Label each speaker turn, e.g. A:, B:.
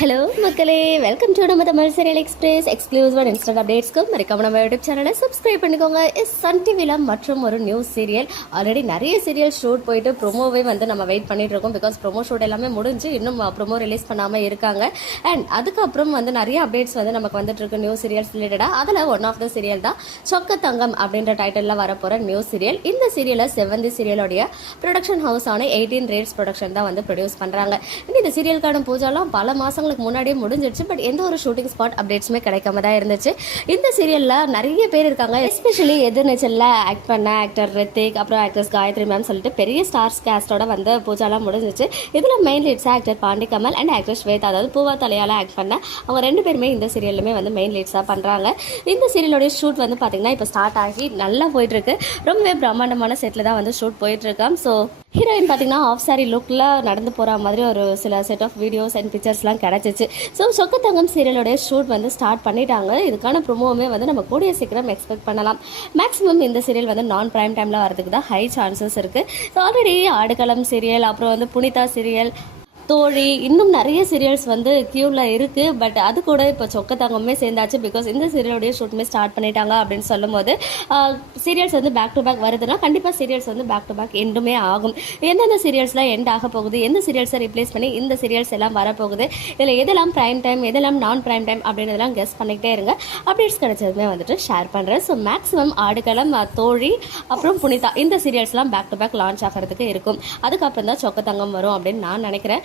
A: Hello மக்களே. Welcome to நம்ம Tamil serial express exclusive instant அப்டேட்ஸ்க்கு மறக்காம நம்ம யூடியூப் சேனலை சப்ஸ்கிரைப் பண்ணிக்கோங்க. இஸ் சன் டிவியில் மற்றும் ஒரு நியூஸ் சீரியல் ஆல்ரெடி நிறைய சீரியல் ஷூட் போயிட்டு ப்ரொமோவே வந்து நம்ம வெயிட் பண்ணிட்டு இருக்கோம். பிகாஸ் ப்ரொமோ ஷூட் எல்லாமே முடிஞ்சு இன்னும் ப்ரொமோ ரிலீஸ் பண்ணாமல் இருக்காங்க. அண்ட் அதுக்கப்புறம் வந்து நிறைய அப்டேட்ஸ் வந்து நமக்கு வந்துட்டு இருக்கு. நியூஸ் சீரியல்ஸ் ரிலேட்டடாக அதில் ஒன் ஆஃப் த சீரியல் தான் சொக்க தங்கம் அப்படின்ற டைட்டிலில் வரப்போகிற நியூஸ் சீரியல் இந்த சீரியலை செவந்தி சீரியலோடைய ப்ரொடக்ஷன் ஹவுஸான எயிட்டீன் ரேட்ஸ் ப்ரொடக்ஷன் தான் வந்து ப்ரொடியூஸ் பண்ணுறாங்க இந்த சீரியலுக்கான பூஜாலாம் பல மாதங்களுக்கு முன்னாடியே முடிஞ்சிருச்சு. பட் எந்த ஒரு ஷூட்டிங் ஸ்பாட் அப்டேட்ஸுமே கிடைக்காம தான் இருந்துச்சு. இந்த சீரியலில் நிறைய பேர் இருக்காங்க. எஸ்பெஷலி எதிர்நீச்சலில் ஆக்ட் பண்ண ஆக்டர் ரித்திக் அப்புறம் ஆக்ட்ரஸ் காயத்ரி மேம் சொல்லிட்டு பெரிய ஸ்டார்ஸ் கேஸ்டோட வந்து பூஜாலாம் முடிஞ்சிச்சு. இதில் main leads actor Pandi Kamal and actress Swetha அதாவது பூவா தலையால் ஆக்ட் பண்ண அவங்க ரெண்டு பேருமே இந்த சீரியலுமே வந்து மெயின் லீட்ஸாக பண்ணுறாங்க இந்த சீரியலோடைய ஷூட் வந்து பார்த்தீங்கன்னா இப்போ ஸ்டார்ட் ஆகி நல்லா போயிட்டுருக்கு ரொம்பவே பிரம்மாண்டமான செட்டில் தான் வந்து ஷூட் போயிட்டுருக்கோம் ஸோ ஹீரோயின் பார்த்தீங்கன்னா ஆஃப் சாரி லுக்கில் நடந்து போகிற மாதிரி ஒரு சில செட் ஆஃப் வீடியோஸ் அண்ட் பிக்சர்ஸ்லாம் கிடச்சிச்சு. ஸோ சொக்கத்தங்கம் சீரியலோடைய ஷூட் வந்து ஸ்டார்ட் பண்ணிட்டாங்க. இதுக்கான ப்ரொமோவுமே வந்து நம்ம கூடிய சீக்கிரம் எக்ஸ்பெக்ட் பண்ணலாம். மேக்ஸிமம் இந்த சீரியல் வந்து நான் ப்ரைம் டைமில் வரதுக்கு தான் ஹை சான்சஸ் இருக்குது ஸோ ஆல்ரெடி ஆடுகளம் சீரியல் அப்புறம் வந்து புனிதா சீரியல் தோழி இன்னும் நிறைய சீரியல்ஸ் வந்து க்யூவில் இருக்குது பட் அது கூட இப்போ சொக்க தங்கமே சேர்ந்தாச்சு. பிகாஸ் இந்த சீரியலோடைய ஷூட்டுமே ஸ்டார்ட் பண்ணிட்டாங்க அப்படின்னு சொல்லும்போது சீரியல்ஸ் வந்து பேக் டு பேக் வருதுன்னா கண்டிப்பாக சீரியல்ஸ் வந்து பேக் டு பேக் எண்டுமே ஆகும். எந்தெந்த சீரியல்ஸ்லாம் எண்ட் ஆக போகுது? எந்த சீரியல்ஸை ரிப்ளேஸ் பண்ணி இந்த சீரியல்ஸ் எல்லாம் வரப்போகுது? இதில் எதெல்லாம் ப்ரைம் டைம் எதெல்லாம் நான் ப்ரைம் டைம் அப்படின்றதெல்லாம் கெஸ் பண்ணிக்கிட்டே இருங்க. அப்டேட்ஸ் கிடைச்சதுமே வந்துட்டு ஷேர் பண்ணுறேன் ஸோ மேக்ஸிமம் ஆடுகளம் தோழி அப்புறம் புனிதா இந்த சீரியல்ஸ்லாம் பேக் டு பேக் லான்ச் ஆகிறதுக்கு இருக்கும். அதுக்கப்புறம் தான் சொக்கத்தங்கம் வரும் அப்படின்னு நான் நினைக்கிறேன்.